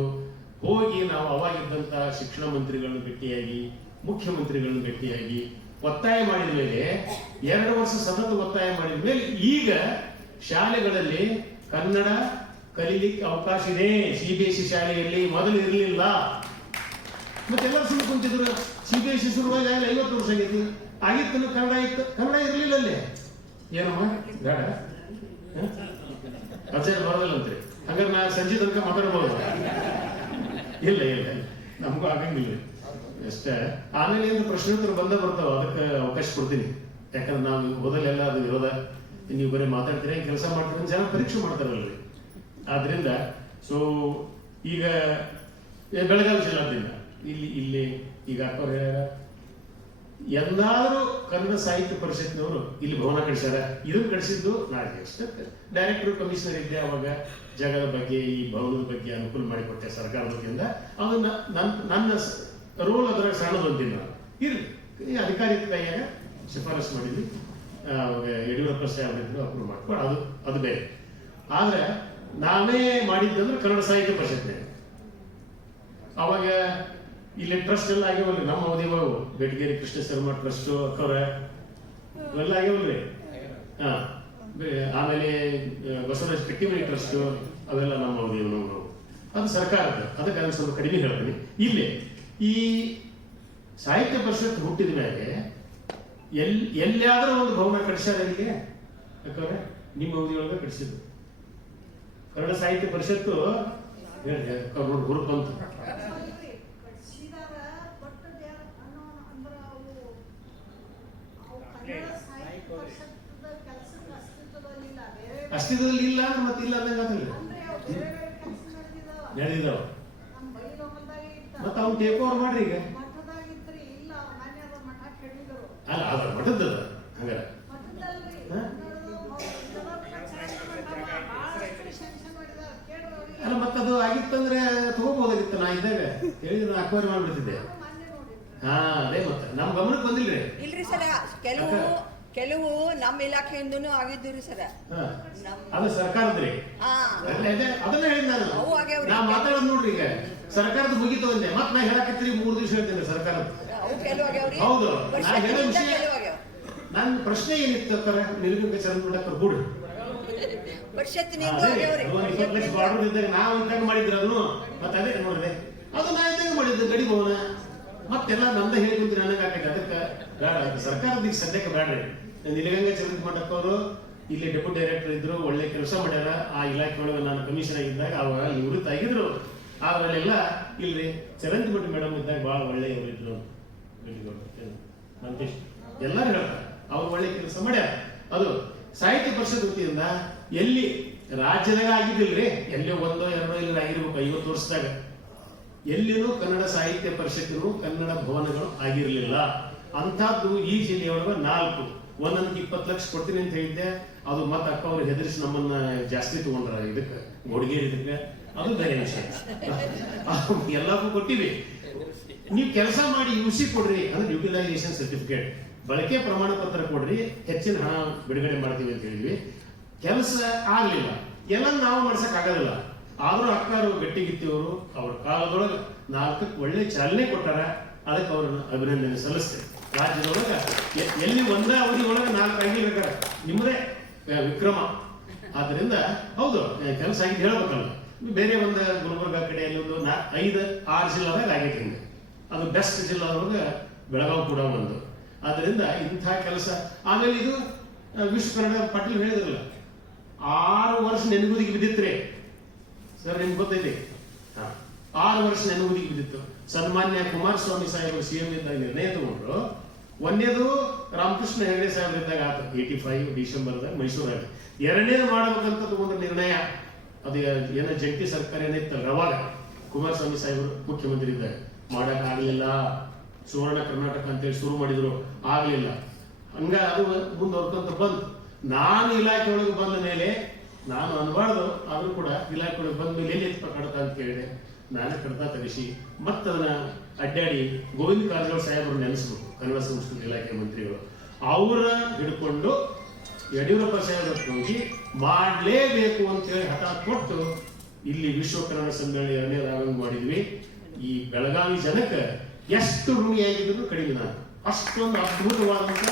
ಹೋಗಿ ನಾವು ಅವಾಗಿದ್ದಂಥ ಶಿಕ್ಷಣ ಮಂತ್ರಿಗಳನ್ನು ಭೇಟಿಯಾಗಿ, ಮುಖ್ಯಮಂತ್ರಿಗಳನ್ನು ಭೇಟಿಯಾಗಿ ಒತ್ತಾಯ ಮಾಡಿದ ಮೇಲೆ, ಎರಡು ವರ್ಷ ಸತತ ಒತ್ತಾಯ ಮಾಡಿದ ಮೇಲೆ ಈಗ ಶಾಲೆಗಳಲ್ಲಿ ಕನ್ನಡ ಕಲೀಲಿಕ್ಕೆ ಅವಕಾಶ ಇದೆ. ಸಿ ಬಿ ಎಸ್ ಸಿ ಶಾಲೆಯಲ್ಲಿ ಮೊದಲು ಇರಲಿಲ್ಲ. ಮತ್ತೆಲ್ಲರೂ ಸುಮ್ಮನೆ ಕುಂತಿದ್ರು. ಸಿ ಬಿ ಎಸ್ ಸಿ ಶುರುವಾಗ ಆಗಲಿ ಐವತ್ತು ವರ್ಷ ಆಗಿತ್ತು. ಆಗಿತ್ತು ಕನ್ನಡ ಇತ್ತು. ಕನ್ನಡ ಇರಲಿಲ್ಲ ಅಲ್ಲಿ. ಏನಮ್ಮ? ಬೇಡ. ಅರ್ಜೆಂಟ್ ಬರೋದಿಲ್ಲ ಅಂತ್ರಿ. ಹಂಗಾರೆ ನಾ ಸಂಜೆ ತನಕ ಮಾತಾಡ್ಬೋದು. ಇಲ್ಲ ಇಲ್ಲ ನಮಗೂ ಆಗಂಗಿಲ್ಲ. ಅಷ್ಟೇ. ಆಮೇಲೆ ಏನು ಪ್ರಶ್ನೋತ್ತರ ಬಂದ ಬರ್ತಾವ, ಅದಕ್ಕೆ ಅವಕಾಶ ಕೊಡ್ತೀನಿ. ಯಾಕಂದ್ರೆ ನಾವು ಓದಲೆಲ್ಲ ಅದು ವಿರೋಧ ನೀವು ಬರೀ ಮಾತಾಡ್ತೀರಿ? ಕೆಲಸ ಮಾಡ್ತೀರಿ ಜನ ಪರೀಕ್ಷೆ ಮಾಡ್ತಾರಲ್ರಿ. ಆದ್ರಿಂದ ಸೊ ಈಗ ಬೆಳಗಾವಿ ಜಿಲ್ಲಾದಿಂದ ಇಲ್ಲಿ ಇಲ್ಲಿ, ಈಗ ಅಕ್ಕವ್ರು ಹೇಳ್ಯಾರ ಎಂದಾದರೂ ಕನ್ನಡ ಸಾಹಿತ್ಯ ಪರಿಷತ್ನವರು ಇಲ್ಲಿ ಭವನ ಕಳಿಸ್ಯಾರ ಇದನ್ನು ಕಳಿಸಿದ್ದು ನಾಳೆ ಅಷ್ಟೇ. ಡೈರೆಕ್ಟರ್ ಕಮಿಷನರ್ ಇದ್ದೆ ಅವಾಗ ಜಗದ ಬಗ್ಗೆ, ಈ ಭವನದ ಬಗ್ಗೆ ಅನುಕೂಲ ಮಾಡಿಕೊಟ್ಟೆ ಸರ್ಕಾರದ ವತಿಯಿಂದ. ಅದನ್ನ ನನ್ನ ನನ್ನ ರೋಲ್ ಅದರ ಸಣ್ಣದೊಂದಿಲ್ಲ. ಇರ್ಲಿ. ಅಧಿಕಾರಿ ಕೈಯಾಗ ಶಿಫಾರಸು ಮಾಡಿದ್ವಿ. ಯಡಿಯೂರಪ್ಪ ಸಾಹೇಬರಿದ್ರು ಅಪ್ರೂವ್ ಮಾಡ್ಕೊಂಡು ಅದು ಅದು ಬೇರೆ. ಆದರೆ ನಾವೇ ಮಾಡಿದ್ದಂದ್ರೆ ಕನ್ನಡ ಸಾಹಿತ್ಯ ಪರಿಷತ್ನೇ ಅವಾಗ ಇಲ್ಲಿ ಟ್ರಸ್ಟ್ ಎಲ್ಲ ಆಗ್ಯಾವಲ್ರಿ ನಮ್ಮ ಅವಧಿ ಒಳಗು. ಬೆಟಗೇರಿ ಕೃಷ್ಣ ಶರ್ಮಾ ಟ್ರಸ್ಟ್ ಅಕ್ಕವ್ರ. ಇವೆಲ್ಲ ಆಗ್ಯಾವಲ್ರಿ ಹಾ. ಆಮೇಲೆ ಬಸವರಾಜ್ ಕಟ್ಟಿಮನಿ ಟ್ರಸ್ಟ್ ಅವೆಲ್ಲ ನಮ್ಮ ಅವಧಿ ನಾವು ಅದು ಸರ್ಕಾರದ, ಅದಕ್ಕೆ ಅದನ್ನು ಸ್ವಲ್ಪ ಕಡಿಮೆ ಹೇಳ್ತೀನಿ. ಇಲ್ಲಿ, ಈ ಸಾಹಿತ್ಯ ಪರಿಷತ್ ಹುಟ್ಟಿದ ಮೇಲೆ ಎಲ್, ಎಲ್ಲಿಯಾದ್ರೂ ಒಂದು ಭವನ ಕಟ್ಸ್ಯಾರ ಇಲ್ಲಿಗೆ? ಯಾಕಂದ್ರೆ ನಿಮ್ಮ ಅವಧಿಯೊಳಗೆ ಕಟ್ಸಿದ್ದು ಕನ್ನಡ ಸಾಹಿತ್ಯ ಪರಿಷತ್ತು ಬೇರೆ ಬೇರೆ- ಅಸ್ತಿತ್ವದಲ್ಲಿ ಇಲ್ಲ ಅಂದ್ರೆ ಮತ್ತೆ ಇಲ್ಲ ಅಂದಂಗೆ ಆತಲ್ಲ ಅಂದ್ರೆ ಅವು ಬೇರೆ ಬೇರೆ ನಡೆದಿದ್ದಾವ ಮತ್ತೆ ಅವ್ನು ಟೇಕ್ ಓವರ್ ಮಾಡ್ರಿ ಈಗ. ಅಲ್ಲ ಅದ್ರ ಮಠದ ಹಂಗಾರ ಮಠದಲ್ರಿ ಹಾ? ಕನ್ನಡದ ಬಹಳಷ್ಟು ಸೆನ್ಷನ್ ಮಾಡಿದಾರ ಕೇಳ್ರಿ ಅವ್ರಿಗೆ ಅಲ್ಲ ಮತ್ತೆ ಅದು ಆಗಿತ್ತಂದ್ರೆ ತಗೋಬಹುದಾಗಿತ್ತು ನಾ ಇದ್ದಾಗ ಹೇಳಿದ್ರೆ ಅಕ್ವೈರಿ ಮಾಡ್ಬಿಡ್ತಿದ್ದೆ. ನಾನು ಮೊನ್ನೆ ನೋಡಿದ್ರಿ. ಹಾ ಅದೇ ಮತ್ತೆ. ನಮ್ ಗಮನಕ್ಕೆ ಬಂದಿಲ್ರಿ. ಇಲ್ರಿ ಸರ ಕೆಲವು ಕೆಲವು ನಮ್ಮ ಇಲಾಖೆಯಿಂದನೂ ಆಗಿದ್ದು ರೀ ಸರ ಅದು ಸರ್ಕಾರದ್ರಿ. ಅದನ್ನ ಹೇಳಿದ್ ನಾನು. ನಾ ಮಾತಾಡೋದು ನೋಡ್ರಿ ಈಗ. ಸರ್ಕಾರದ ಮುಗಿತು ಅಂದೆ ಮತ್ ನಾ ಹೇಳಕತ್ತೀರಿ ಮೂರ್ ದಿವಸ ಹೇಳ್ತೇನೆ ಸರ್ಕಾರದ. ಹೌದು. ನಾ ಹೇಳೋ ವಿಷಯ- ನನ್ನ ಪ್ರಶ್ನೆ ಏನಿತ್ತು ಅಕ್ಕಾರ? ಚರಣ ಚರಂದ್ ಬಿಡಕ್ಕ ಬಿಡು ಪರಿಷತ್ತಿನಿಂದ ಅದೇ, ಆಗ್ಯಾವ್ರಿ ಅದು ಒಂದು ಇಪ್ಪತ್ತು ಲಕ್ಷ ಬಾರ್ಡರ್ ಇದ್ದಾಗ ನಾವು ಇದ್ದಾಗ ಮಾಡಿದ್ರು ಅದನ್ನು. ಮತ್ತೆ ಅದೇ ನೋಡಿದೆ. ಅದು ನಾ ಇದ್ದಾಗ ಮಾಡಿದ್ದು ಗಡಿ ಭವನ ಮತ್ತೆಲ್ಲ ನಂದ ಹೇಳಿ ಕುಂತಿ ನನಗೆ ಆಕೈತೆ ಅದಕ್ಕೆ ಬೇಡ ಸರ್ಕಾರದ ಈಗ ಸದ್ಯಕ್ಕೆ ಬೇಡ್ರಿ ನಿಲಗಂಗ ಚರಂದ್ ಮಠಕ್ಕವರು ಇಲ್ಲಿ ಡೆಪ್ಯೂಟಿ ಡೈರೆಕ್ಟರ್ ಇದ್ರು ಒಳ್ಳೆ ಕೆಲಸ ಮಾಡ್ಯಾರ. ಆ ಇಲಾಖೆ ಒಳಗೆ ನಾನು ಕಮಿಷನ್ ಆಗಿದ್ದಾಗ ಅವಾಗ ನಿವೃತ್ತ ಆಗಿದ್ರು ಅವರಲ್ಲೆಲ್ಲ ಇಲ್ರಿ ಚರಂತ್ ಮಠ ಮೇಡಮ್ ಇದ್ದಾಗ ಭಾಳ ಒಳ್ಳೆಯವರು ಇದ್ರು. ಎಲ್ಲರೂ ಹೇಳ್ತಾರೆ. ಅವ್ರು ಒಳ್ಳೆ ಕೆಲಸ ಮಾಡ್ಯಾರ. ಅದು ಸಾಹಿತ್ಯ ಪರಿಷತ್ ವತಿಯಿಂದ ಎಲ್ಲಿ ರಾಜ್ಯದಾಗ ಆಗಿದ್ದಿಲ್ರಿ ಎಲ್ಲಿ ಒಂದೋ ಎರಡೋ ಇಲ್ಲ ಆಗಿರ್ಬೇಕು ಐವತ್ತು ವರ್ಷದಾಗ. ಎಲ್ಲಿನೂ ಕನ್ನಡ ಸಾಹಿತ್ಯ ಪರಿಷತ್ತಿನೂ ಕನ್ನಡ ಭವನಗಳು ಆಗಿರಲಿಲ್ಲ. ಅಂಥದ್ದು ಈ ಜಿಲ್ಲೆಯೊಳಗ ನಾಲ್ಕು. ಒಂದೊಂದು ಇಪ್ಪತ್ತು ಲಕ್ಷ ಕೊಡ್ತೀನಿ ಅಂತ ಹೇಳಿದ್ದೆ. ಅದು ಮತ್ತೆ ಅಕ್ಕ ಅವ್ರು ಹೆದರಿಸಿ ನಮ್ಮನ್ನ ಜಾಸ್ತಿ ತಗೊಂಡ್ರ ಇದಕ್ಕೆ ಗೋಡಿಗೇರಿ ಇದಕ್ಕೆ. ಅದು ಬೇರೆ ವಿಷಯ. ಎಲ್ಲಕ್ಕೂ ಕೊಟ್ಟಿವಿ. ನೀವು ಕೆಲಸ ಮಾಡಿ ಯು ಸಿ ಕೊಡ್ರಿ ಅಂದ್ರೆ ಯುಟಿಲೈಸೇಷನ್ ಸರ್ಟಿಫಿಕೇಟ್ ಬಳಕೆ ಪ್ರಮಾಣ ಪತ್ರ ಕೊಡ್ರಿ, ಹೆಚ್ಚಿನ ಹಣ ಬಿಡುಗಡೆ ಮಾಡ್ತೀವಿ ಅಂತ ಹೇಳಿದ್ವಿ. ಕೆಲಸ ಆಗಲಿಲ್ಲ. ಎಲ್ಲ ನಾವು ಮಾಡ್ಸಕ್ ಆಗೋದಿಲ್ಲ. ಆದ್ರೂ ಅಕ್ಕಾರು ಗಟ್ಟಿಗಿತ್ತಿಯವರು ಅವ್ರ ಕಾಲದೊಳಗೆ ನಾಲ್ಕಕ್ಕೆ ಒಳ್ಳೆ ಚಾಲನೆ ಕೊಟ್ಟಾರ, ಅದಕ್ಕೆ ಅವ್ರನ್ನ ಅಭಿನಂದನೆ ಸಲ್ಲಿಸ್ತೇವೆ. ರಾಜ್ಯದೊಳಗೆ ಎಲ್ಲಿ ಒಂದೇ ಅವಧಿ ಒಳಗೆ ನಾಲ್ಕು ಆಗಿರ್ಬೇಕಾರ ನಿಮ್ಮದೇ ವಿಕ್ರಮ. ಆದ್ದರಿಂದ ಹೌದು ಕೆಲಸ ಆಗಿದ್ದು ಹೇಳ್ಬೇಕಲ್ಲ. ಬೇರೆ ಒಂದು ಗುಲ್ಬರ್ಗ ಕಡೆಯಲ್ಲಿ ಒಂದು ನಾ, ಐದು, ಆರು ಜಿಲ್ಲಾದಾಗ ಆಗೈತೆ ಹಿಂಗೆ. ಅದು ಬೆಸ್ಟ್ ಜಿಲ್ಲಾದೊಳಗೆ ಬೆಳಗಾವಿ ಕೂಡ ಒಂದು. ಆದ್ರಿಂದ ಇಂಥ ಕೆಲಸ. ಆಮೇಲೆ ಇದು ವಿಶ್ವಕರ್ಣ ವಿಶ್ವ ಕನ್ನಡ ಪಾಟೀಲ್ ಹೇಳಿದ್ರಲ್ಲ ಆರು ವರ್ಷ ನೆನಗುದಿಗೆ ಬಿದ್ದಿತ್ರಿ. ಸರ್ ನಿಮ್ಗೆ ಗೊತ್ತೈತಿ. ಆರು ವರ್ಷ ನೆನಗುದಿಗೆ ಬಿದ್ದಿತ್ತು. ಸನ್ಮಾನ್ಯ ಕುಮಾರಸ್ವಾಮಿ ಸಾಹೇಬರು ಸಿಎಂ ಇದ್ದಾಗ ನಿರ್ಣಯ ತಗೊಂಡ್ರು. ಒಂದೇದು ರಾಮಕೃಷ್ಣ ಹೆಗಡೆ ಸಾಹೇಬ್ರು ಇದ್ದಾಗ ಆತ ಏಯ್ಟಿ ಫೈವ್ ಡಿಸೆಂಬರ್ದಾಗ ಮೈಸೂರಲ್ಲಿ ಎರಡನೇದು ಮಾಡಬೇಕಂತ ತಗೊಂಡ ನಿರ್ಣಯ. ಅದು ಏನೋ ಜಂಟಿ ಸರ್ಕಾರ ಏನಿತ್ತಲ್ಲ ಅವಾಗ. ಕುಮಾರಸ್ವಾಮಿ ಸಾಹೇಬರು ಮುಖ್ಯಮಂತ್ರಿ ಇದ್ದಾಗ. ಮಾಡಕ್ಕಾಗಲಿಲ್ಲ. ಆಗ್ಲಿಲ್ಲ ಸುವರ್ಣ ಕರ್ನಾಟಕ ಅಂತೇಳಿ ಶುರು ಮಾಡಿದ್ರು, ಆಗ್ಲಿಲ್ಲ. ಹಂಗ ಅದು ಮುಂದುವರ್ಕೊಂತ ಬಂತು. ನಾನು ಇಲಾಖೆ ಒಳಗೆ ಬಂದ ಮೇಲೆ ನಾನು ಅನ್ಬಾರ್ದು, ಆದರೂ ಕೂಡ ಇಲಾಖೆ ಒಳಗೆ ಬಂದ ಮೇಲೆ ಎಲ್ಲಿ ಎತ್ಪ ಕಡತ ಅಂತ ಕೇಳಿದೆ. ನಾನೇ ಕಡತ ತೆಗಿಸಿ ಮತ್ತೆ ಅದನ್ನ ಅಡ್ಡಾಡಿ ಗೋವಿಂದ ಕಾರಜೋಳ ಸಾಹೇಬರು ನೆನೆಸ್ಬೇಕು, ಕನ್ನಡ ಸಂಸ್ಕೃತಿ ಇಲಾಖೆ ಮಂತ್ರಿಗಳು. ಅವರ ಹಿಡ್ಕೊಂಡು ಯಡಿಯೂರಪ್ಪ ಸಾಹೇಬ್ರ ಹೋಗಿ ಮಾಡಲೇಬೇಕು ಅಂತೇಳಿ ಹಠ ಕೊಟ್ಟು ಇಲ್ಲಿ ವಿಶ್ವ ಕನ್ನಡ ಸಮ್ಮೇಳನ ಎರಡನೇ ಮಾಡಿದ್ವಿ. ಈ ಬೆಳಗಾವಿ ಜನಕ್ಕೆ ಎಷ್ಟು ಋಣಿಯಾಗಿದ್ದರೂ ಕಡಿಮೆ ನಾನು ಅಷ್ಟೊಂದು ಅದ್ಭುತವಾದಂಥ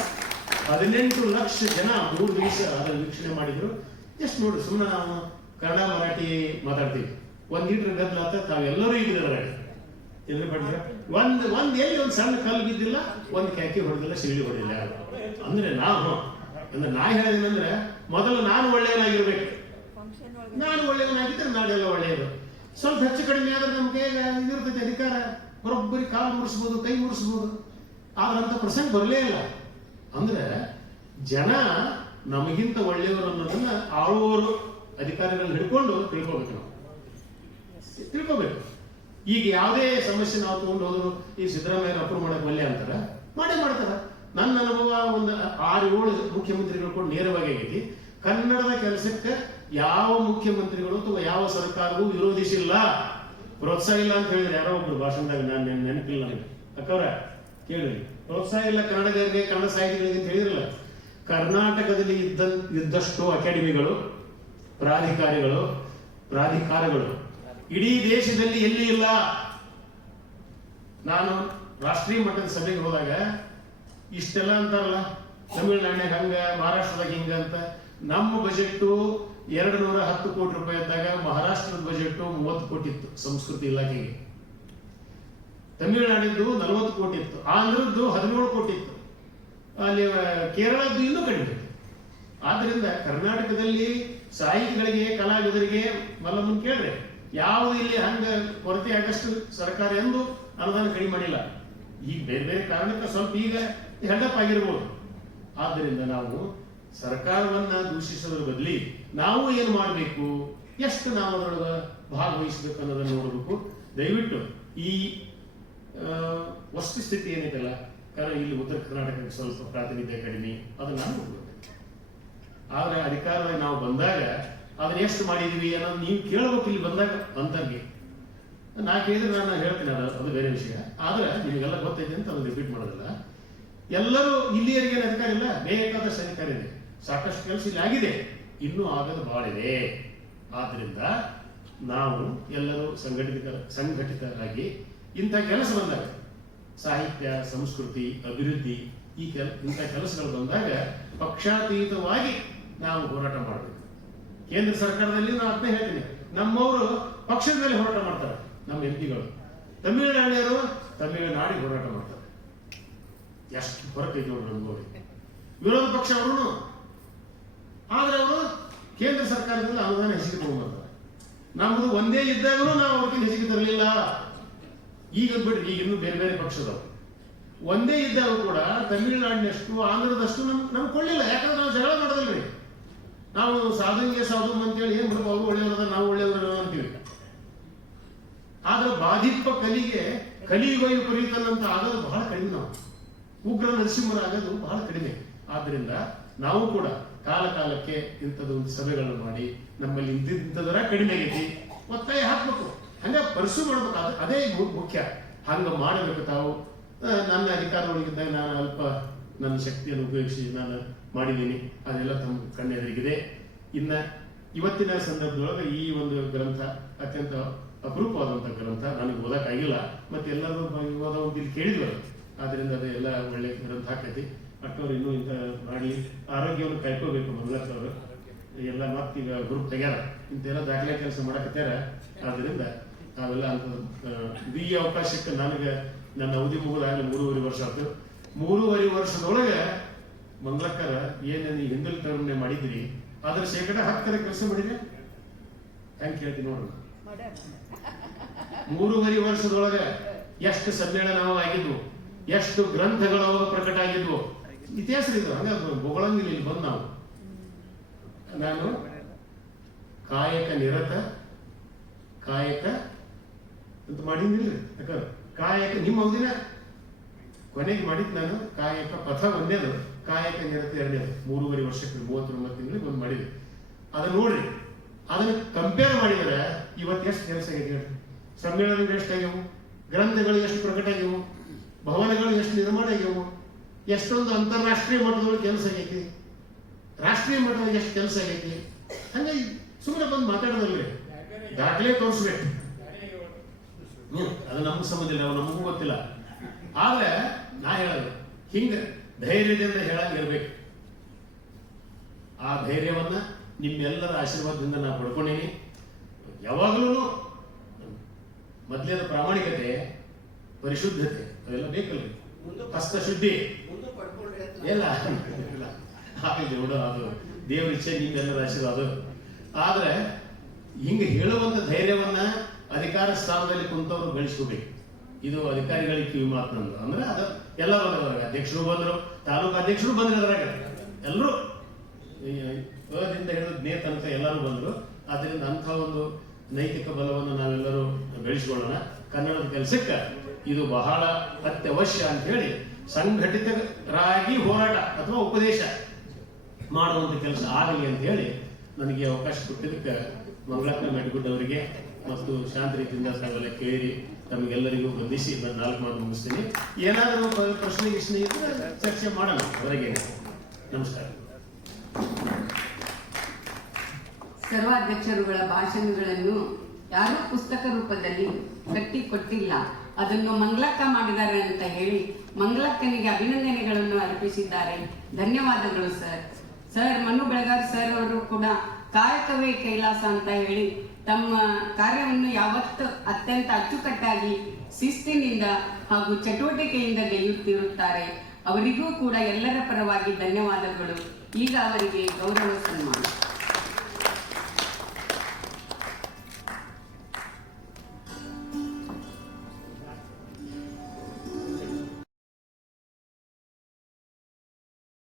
ಹದಿನೆಂಟು ಲಕ್ಷ ಜನ ಮೂರು ದೇಶ ಅದನ್ನು ವೀಕ್ಷಣೆ ಮಾಡಿದ್ರು. ಎಷ್ಟು ನೋಡ್ರಿ ಸುಮ್ಮನೆ ನಾವು ಕನ್ನಡ, ಮರಾಠಿ ಮಾತಾಡ್ತೀವಿ. ಒಂದ್ ಲೀಟರ್ ಗದ್ದಲ ಆತ ತಾವೆಲ್ಲರೂ ಇದ್ರಿ ಎಲ್ಲ ಪಡ್ರ ಒಂದ್ ಒಂದ್ ಎಲ್ಲಿ ಒಂದ್ ಸಣ್ಣ ಕಲ್ಲು ಬಿದ್ದಿಲ್ಲ, ಒಂದ್ ಕ್ಯಾಕಿ ಹೊಡೆದಿಲ್ಲ ಸಿಗಡಿ ಹೊಡೆದಿಲ್ಲ. ಅಂದ್ರೆ ನಾನು ಅಂದ್ರೆ ನಾ ಹೇಳಿದಂದ್ರೆ ಮೊದಲು ನಾನು ಒಳ್ಳೆಯವನಾಗಿರ್ಬೇಕು. ನಾನು ಒಳ್ಳೆಯವನಾಗಿದ್ದರೆ ನಾಡೆಲ್ಲ ಒಳ್ಳೆಯದು ಸ್ವಲ್ಪ ಹೆಚ್ಚು ಕಡಿಮೆ ಆದ್ರೆ ನಮ್ಗೆ ಅಧಿಕಾರ. ಬರೋಬ್ಬರಿ ಕಾಲು ಮುರಿಸ್ಬೋದು ಕೈ ಮುರಿಸ್ಬೋದು ಆದ್ರೆ ಅಂತ ಪ್ರಸಂಗ ಬರಲೇ ಇಲ್ಲ. ಅಂದ್ರೆ ಜನ ನಮಗಿಂತ ಒಳ್ಳೆಯವರು ಅನ್ನೋದನ್ನ ಆಳುವವರು ಅಧಿಕಾರಿಗಳನ್ನ ಹಿಡ್ಕೊಂಡು ತಿಳ್ಕೊಬೇಕು ನಾವು. ತಿಳ್ಕೊಬೇಕು. ಈಗ ಯಾವುದೇ ಸಮಸ್ಯೆ ನಾವು ತಗೊಂಡು ಹೋದ್ರು, ಈ ಸಿದ್ದರಾಮಯ್ಯ ಅಪ್ರೂವ್ ಮಾಡಕ್ ಮಲ್ಯ ಅಂತಾರ. ಮಾಡೇ ಮಾಡ್ತಾರ. ನನ್ನ ಅನುಭವ ಒಂದು ಆರು ಏಳು ಮುಖ್ಯಮಂತ್ರಿಗಳು ಕೂಡ ನೇರವಾಗಿ ಆಗೈತಿ. ಕನ್ನಡದ ಕೆಲಸಕ್ಕೆ ಯಾವ ಮುಖ್ಯಮಂತ್ರಿಗಳು ಅಥವಾ ಯಾವ ಸರ್ಕಾರವೂ ವಿರೋಧಿಸಿಲ್ಲ. ಪ್ರೋತ್ಸಾಹ ಇಲ್ಲ ಅಂತ ಹೇಳಿದ್ರೆ ಯಾರೋ ಒಬ್ರು ಭಾಷಣದಾಗ ನಾನು ನೆನ್- ನೆನಪಿಲ್ಲ ನನಗೆ. ಅಕ್ಕವ್ರ ಕೇಳಿ ಪ್ರೋತ್ಸಾಹ ಇಲ್ಲ ಕನ್ನಡಿಗರಿಗೆ ಕನ್ನಡ ಸಾಹಿತಿಗಳಿಗೆ ಅಂತ ಹೇಳಿರಲ್ಲ ಕರ್ನಾಟಕದಲ್ಲಿ ಇದ್ದ ಇದ್ದಷ್ಟು ಅಕಾಡೆಮಿಗಳು, ಪ್ರಾಧಿಕಾರಿಗಳು, ಪ್ರಾಧಿಕಾರಗಳು. ಇಡೀ ದೇಶದಲ್ಲಿ ಎಲ್ಲಿ ಇಲ್ಲ? ನಾನು ರಾಷ್ಟ್ರೀಯ ಮಟ್ಟದ ಸಭೆಗೆ ಹೋದಾಗ ಇಷ್ಟೆಲ್ಲ ಅಂತಾರಲ್ಲ. ತಮಿಳುನಾಡಿನಾಗ ಹಂಗ, ಮಹಾರಾಷ್ಟ್ರದಾಗ ಹಿಂಗ ಅಂತ. ನಮ್ಮ ಬಜೆಟ್ಟು ಎರಡು ನೂರ ಹತ್ತು ಕೋಟಿ ರೂಪಾಯಿ ಇದ್ದಾಗ ಮಹಾರಾಷ್ಟ್ರದ ಬಜೆಟ್ ಮೂವತ್ತು ಕೋಟಿ ಇತ್ತು ಸಂಸ್ಕೃತಿ ಇಲಾಖೆಗೆ. ತಮಿಳುನಾಡಿದ್ದು ನಲವತ್ತು ಕೋಟಿ ಇತ್ತು. ಆಂಧ್ರದ್ದು ಹದಿನೇಳು ಕೋಟಿ ಇತ್ತು. ಅಲ್ಲಿ ಕೇರಳದ್ದು ಇನ್ನೂ ಕಡಿಮೆ ಆದ್ರಿಂದ ಕರ್ನಾಟಕದಲ್ಲಿ ಸಾಹಿತಿಗಳಿಗೆ, ಕಲಾವಿದರಿಗೆ ಮಲ್ಲಮ್ಮನ್ ಕೇಳ್ರಿ ಯಾವುದು ಇಲ್ಲಿ ಹಂಗ ಕೊರತೆ ಆಗಷ್ಟು ಸರ್ಕಾರ ಎಂದು ಅನುದಾನ ಕಡಿಮೆ ಮಾಡಿಲ್ಲ. ಈಗ ಬೇರೆ ಬೇರೆ ಕಾರಣಕ್ಕೆ ಸ್ವಲ್ಪ ಈಗ ಹೆಡಪ್ ಆಗಿರ್ಬೋದು. ಆದ್ದರಿಂದ ನಾವು ಸರ್ಕಾರವನ್ನ ದೂಷಿಸೋದ್ರ ಬದಲಿ ನಾವು ಏನು ಮಾಡಬೇಕು? ಎಷ್ಟು ನಾವು ಅದರೊಳಗೆ ಭಾಗವಹಿಸಬೇಕು ಅನ್ನೋದನ್ನ ನೋಡಬೇಕು. ದಯವಿಟ್ಟು ಈ ವಸ್ತುಸ್ಥಿತಿ ಏನೈತಲ್ಲ ಕಾರಣ ಇಲ್ಲಿ ಉತ್ತರ ಕರ್ನಾಟಕಕ್ಕೆ ಸ್ವಲ್ಪ ಪ್ರಾತಿನಿಧ್ಯ ಕಡಿಮೆ, ಅದನ್ನ ನಾನು ಆದರೆ ಅಧಿಕಾರ ನಾವು ಬಂದಾಗ ಅದನ್ನ ಎಷ್ಟು ಮಾಡಿದೀವಿ ಅನ್ನೋದು ನೀವು ಕೇಳಬೇಕು ಇಲ್ಲಿ ಬಂದಾಗ ಅಂತರ್ಗೆ ನಾ ಕೇಳಿದ್ರೆ ನಾನು ಹೇಳ್ತೀನಿ ಅದು ಅದು ಬೇರೆ ವಿಷಯ. ಆದರೆ ನಿಮಗೆಲ್ಲ ಗೊತ್ತೈತೆ ಅಂತ ಅದನ್ನು ರಿಪೀಟ್ ಮಾಡೋದಿಲ್ಲ. ಎಲ್ಲರೂ ಇಲ್ಲಿಯವರೆಗೆ ಅಧಿಕಾರ ಇಲ್ಲ, ಬೇಕಾದಷ್ಟು ಅಧಿಕಾರ ಇದೆ. ಸಾಕಷ್ಟು ಕೆಲಸ ಇಲ್ಲಿ ಆಗಿದೆ. ಇನ್ನೂ ಆಗದು ಬಾಳಿದೆ ಇದೆ ಆದ್ರಿಂದ ನಾವು ಎಲ್ಲರೂ ಸಂಘಟಿತ, ಸಂಘಟಿತರಾಗಿ ಇಂಥ ಕೆಲಸ ಬಂದಾಗ, ಸಾಹಿತ್ಯ, ಸಂಸ್ಕೃತಿ, ಅಭಿವೃದ್ಧಿ, ಈ ಕೆಲ, ಇಂಥ ಕೆಲಸಗಳು ಬಂದಾಗ ಪಕ್ಷಾತೀತವಾಗಿ ನಾವು ಹೋರಾಟ ಮಾಡಬೇಕು. ಕೇಂದ್ರ ಸರ್ಕಾರದಲ್ಲಿ ನಾನು ಅದನ್ನೇ ಹೇಳ್ತೀನಿ. ನಮ್ಮವರು ಪಕ್ಷದ ಮೇಲೆ ಹೋರಾಟ ಮಾಡ್ತಾರೆ, ನಮ್ಮ ಎಂ ಪಿಗಳು. ತಮಿಳುನಾಡಿಯವರು ತಮಿಳುನಾಡಿಗೆ ಹೋರಾಟ ಮಾಡ್ತಾರೆ. ಎಷ್ಟು ನೋಡ್ರಿ ನೋಡಿ ವಿರೋಧ ಪಕ್ಷ ಅವರು ಆದ್ರೆ ಕೇಂದ್ರ ಸರ್ಕಾರದಿಂದ ಅನುದಾನ ಹೆಸರು ತಗೊಂಡ್ಬರ್ತಾರೆ. ನಮ್ಮದು ಒಂದೇ ಇದ್ದಾಗಲೂ ನಾವು ಅವ್ರಿಗೆ ಹೆಚ್ಚಿಗೆ ತರಲಿಲ್ಲ. ಈಗ ಬಿಡ್ರಿ, ಈಗ ಇನ್ನೂ ಬೇರೆ ಬೇರೆ ಪಕ್ಷದವರು. ಒಂದೇ ಇದ್ದಾಗ ಕೂಡ ತಮಿಳುನಾಡಿನಷ್ಟು, ಆಂಧ್ರದಷ್ಟು ನಮ್, ನಮ್ಗೆ ಕೊಳ್ಳಿಲ್ಲ ಯಾಕಂದ್ರೆ ನಾವು ಜಗಳ ಮಾಡೋದಿಲ್ರಿ. ನಾವು ಸಾಧುಂಗೆ ಸಾಧು ಅಂತೇಳಿ ಏನ್ ಬಿಡಪ್ಪ ಅವರು ಒಳ್ಳೆಯವರದ ನಾವು ಒಳ್ಳೆಯವ್ರ ಅಂತೀವಿ. ಆದ್ರೆ ಬಾಧಿಪ ಕಲಿಗೆ ಕಲಿಗೊಯ್ಯು ವಿಪರೀತನಂತ ಆಗೋದು ಬಹಳ ಕಡಿಮೆ ನಾವು. ಉಗ್ರ ನರಸಿಂಹರ ಆಗೋದು ಬಹಳ ಕಡಿಮೆ. ಆದ್ರಿಂದ ನಾವು ಕೂಡ ಕಾಲ ಕಾಲಕ್ಕೆ ಇಂಥದ್ದು ಒಂದು ಸಭೆಗಳನ್ನು ಮಾಡಿ, ನಮ್ಮಲ್ಲಿ ಇಂಥದರ ಕಡಿಮೆ ಆಗೈತಿ ಒತ್ತಾಯ ಹಾಕ್ಬೇಕು. ಹಂಗೆ ಪರಿಸು ಮಾಡ್ಬೇಕು. ಅದು ಅದೇ ಮುಖ್ಯ. ಹಂಗ ಮಾಡಬೇಕು ತಾವು. ನನ್ನ ಅಧಿಕಾರ ಅಧಿಕಾರದೊಳಗಿದ್ದಾಗ ನಾನು ಅಲ್ಪ ನನ್ನ ಶಕ್ತಿಯನ್ನು ಉಪಯೋಗಿಸಿ ನಾನು ಮಾಡಿದ್ದೀನಿ. ಅದೆಲ್ಲ ತಮ್ಮ ಕಣ್ಣೆದುರಿಗಿದೆ. ಇನ್ನ ಇವತ್ತಿನ ಸಂದರ್ಭದೊಳಗೆ ಈ ಒಂದು ಗ್ರಂಥ ಅತ್ಯಂತ ಅಪರೂಪವಾದಂಥ ಗ್ರಂಥ. ನನಗೆ ಓದಕ್ಕಾಗಿಲ್ಲ. ಮತ್ತೆ ಎಲ್ಲರೂ ಇವಾಗ ಒಂದು ಇಲ್ಲಿ ಕೇಳಿದ್ವಲ್ಲ. ಆದ್ದರಿಂದ ಅದೆಲ್ಲ ಒಳ್ಳೆ ಗ್ರಂಥ ಆಕೈತಿ. ಅಟ್ಟವ್ರು ಇನ್ನೂ ಇಂಥ ಮಾಡಿ ಆರೋಗ್ಯವನ್ನು ಕಾಯ್ಕೋಬೇಕು ಅವರು ಎಲ್ಲ ಮತ್ತೀಗ ಗ್ರೂಪ್ ತೆಗ್ಯಾರ ಇಂತೆಲ್ಲ ದಾಖಲೆ ಕೆಲಸ ಮಾಡಕ್ಕತ್ಯಾರ ಆದ್ದರಿಂದ ಅವೆಲ್ಲ ಅಂತ ಈ ಅವಕಾಶಕ್ಕೆ ನನಗೆ ನನ್ನ ಅವಧಿ ಮುಗಿದಾಗಲೇ ಮೂರುವರೆ ವರ್ಷ ಆಯ್ತು. ಮೂರುವರೆ ವರ್ಷದೊಳಗೆ ಮಂಗಳಕ್ಕರ ಏನೇನು ಹಿಂದಲ್ ಟರ್ಮ್ನೆ ಮಾಡಿದ್ರಿ, ಅದ್ರ ಶೇಕಡ ಹತ್ತರ ಕೆಲಸ ಮಾಡಿದ್ರಿ ಹೆಂಗ್ ಕೇಳ್ತೀನಿ ನೋಡೋಣ ಮೂರುವರೆ ವರ್ಷದೊಳಗೆ ಎಷ್ಟು ಸಮ್ಮೇಳನ ಆಗಿದ್ವು ಎಷ್ಟು ಗ್ರಂಥಗಳು ಪ್ರಕಟ ಆಗಿದ್ವು ಇತಿಹಾಸ ಇದು ಹಂಗ ಬೊಗಳಂಗಿಲ್ಲ, ಇಲ್ಲಿ ಬಂದು ನಾವು. ನಾನು ಕಾಯಕ ನಿರತ, ಕಾಯಕ ಅಂತ ಮಾಡಿದ್ದಿಲ್ಲ ಯಾಕಂದ್ರೆ ಕಾಯಕ ನಿಮ್ಮ ಅವಧಿನ ಕೊನೆಗೆ ಮಾಡಿದ್ ನಾನು ಕಾಯಕ ಪಥ ಒಂದೇದು, ಕಾಯಕ ನಿರತ ಎರಡನೇದು. ಮೂರುವರೆ ವರ್ಷಕ್ಕೆ ಮೂವತ್ತೊಂಬತ್ತು ತಿಂಗಳಿಗೆ ಒಂದು ಮಾಡಿದೆ. ಅದನ್ನ ನೋಡ್ರಿ, ಅದನ್ನ ಕಂಪೇರ್ ಮಾಡಿದರೆ ಇವತ್ತು ಎಷ್ಟು ಕೆಲಸ ಆಗಿದೆ ಹೇಳಿ. ಸಮ್ಮೇಳನಗಳು ಎಷ್ಟಾಗ್ಯವು? ಗ್ರಂಥಗಳು ಎಷ್ಟು ಪ್ರಕಟ ಆಗ್ಯವು ಭವನಗಳು ಎಷ್ಟು ನಿರ್ಮಾಣ ಆಗ್ಯವು? ಎಷ್ಟೊಂದು ಅಂತಾರಾಷ್ಟ್ರೀಯ ಮಟ್ಟದೊಳಗೆ ಕೆಲಸ ಆಗೈತಿ. ರಾಷ್ಟ್ರೀಯ ಮಟ್ಟದಾಗ ಎಷ್ಟು ಕೆಲಸ ಆಗೈತಿ. ಹಂಗೆ ಸುಮ್ಮನೆ ಬಂದು ಮಾತಾಡೋದಲ್ರಿ. ದಾಖಲೆ ತೋರಿಸ್ಬೇಕು. ಅದು ನಮ್ಗೆ ಸಂಬಂಧ ಇಲ್ಲ ನಮಗೂ ಗೊತ್ತಿಲ್ಲ. ಆದ್ರೆ ನಾ ಹೇಳೋದು, ಹಿಂಗ ಧೈರ್ಯದಿಂದ ಹೇಳಂಗಿರ್ಬೇಕು. ಆ ಧೈರ್ಯವನ್ನ ನಿಮ್ಮೆಲ್ಲರ ಆಶೀರ್ವಾದದಿಂದ ನಾ ಪಡ್ಕೊಂಡೀನಿ. ಯಾವಾಗ್ಲೂ ಮೊದಲೇದ ಪ್ರಾಮಾಣಿಕತೆ, ಪರಿಶುದ್ಧತೆ, ಅವೆಲ್ಲ ಬೇಕಲ್ರಿ. ಹಸ್ತ ಶುದ್ಧಿ ಮುಂದೆ ಪಡ್ಕೊಂಡ್ರೆ ಅಂತ ಇಲ್ಲ. ಹಾಗೆ ನೋಡು ಅದು ದೇವರ ಇಚ್ಛೆ ನಿಮ್ಮೆಲ್ಲರ ಆಶೀರ್ವಾದ ಆದ್ರೆ ಹಿಂಗೆ ಹೇಳುವಂತ ಧೈರ್ಯವನ್ನ ಅಧಿಕಾರ ಸ್ಥಾನದಲ್ಲಿ ಕುಂತವ್ರು ಗಳಿಸ್ಕೋಬೇಕು ಇದು ಅಧಿಕಾರಿಗಳಿಗೆ ಕಿವಿ ಮಾತು ಅಂದ್ರೆ ಅದು ಎಲ್ಲ ಬಂದ್ರು ಅಧ್ಯಕ್ಷರು ಬಂದ್ರು, ತಾಲೂಕು ಅಧ್ಯಕ್ಷರು ಬಂದ್ರು ಅದ್ರಾಗ. ಎಲ್ಲರೂ ಹಿಡಿದು ನೇ ತನಕ ಎಲ್ಲರೂ ಬಂದರು. ಆದ್ರಿಂದ ಅಂಥ ಒಂದು ನೈತಿಕ ಬಲವನ್ನು ನಾವೆಲ್ಲರೂ ಬೆಳೆಸಿಕೊಳ್ಳೋಣ. ಕನ್ನಡದ ಕೆಲಸಕ್ಕೆ ಇದು ಬಹಳ ಅತ್ಯವಶ್ಯ ಅಂತ ಹೇಳಿ ಸಂಘಟಿತರಾಗಿ ಹೋರಾಟ ಅಥವಾ ಉಪದೇಶ ಮಾಡುವಂತ ಕೆಲಸ ಆಗಲಿ ಅಂತ ಹೇಳಿ ನನಗೆ ಅವಕಾಶ ಕೊಟ್ಟಿದ್ದಕ್ಕೆ ಮಂಗಳಕ್ಕ ಮೆಟ್ಗುಡ್ ಅವರಿಗೆ ಮತ್ತು ಶಾಂತಿ ರೀತಿಯಿಂದ ತಾವೆಲ್ಲ ಕೇಳಿ ತಮಗೆಲ್ಲರಿಗೂ ಬಂಧಿಸಿ ನಾಲ್ಕು ಮಾತು ಮುಗಿಸ್ತೀನಿ. ಏನಾದರೂ ಪ್ರಶ್ನೆ ಗಿಶ್ನೆ ಇದ್ರೆ ಚರ್ಚೆ ಮಾಡೋಣ ಅವರಿಗೆ ನಮಸ್ಕಾರ. ಸರ್ವಾಧ್ಯಕ್ಷರುಗಳ ಭಾಷಣಗಳನ್ನು ಯಾರೂ ಪುಸ್ತಕ ರೂಪದಲ್ಲಿ ಕಟ್ಟಿ ಕೊಟ್ಟಿಲ್ಲ ಅದನ್ನು ಮಂಗ್ಲಕ್ಕ ಮಾಡಿದ್ದಾರೆ ಅಂತ ಹೇಳಿ ಮಂಗ್ಲಕ್ಕನಿಗೆ ಅಭಿನಂದನೆಗಳನ್ನು ಅರ್ಪಿಸಿದ್ದಾರೆ. ಧನ್ಯವಾದಗಳು sir sir Manu Belagar sir ಅವರು ಕೂಡ ಕಾಯಕವೇ ಕೈಲಾಸ ಅಂತ ಹೇಳಿ ತಮ್ಮ ಕಾರ್ಯವನ್ನು ಯಾವತ್ತು ಅತ್ಯಂತ ಅಚ್ಚುಕಟ್ಟಾಗಿ ಶಿಸ್ತಿನಿಂದ ಹಾಗೂ ಚಟುವಟಿಕೆಯಿಂದ ಗೆಲ್ಲುತ್ತಿರುತ್ತಾರೆ. ಅವರಿಗೂ ಕೂಡ ಎಲ್ಲರ ಪರವಾಗಿ ಧನ್ಯವಾದಗಳು. ಈಗ ಅವರಿಗೆ ಗೌರವ ಸನ್ಮಾನ.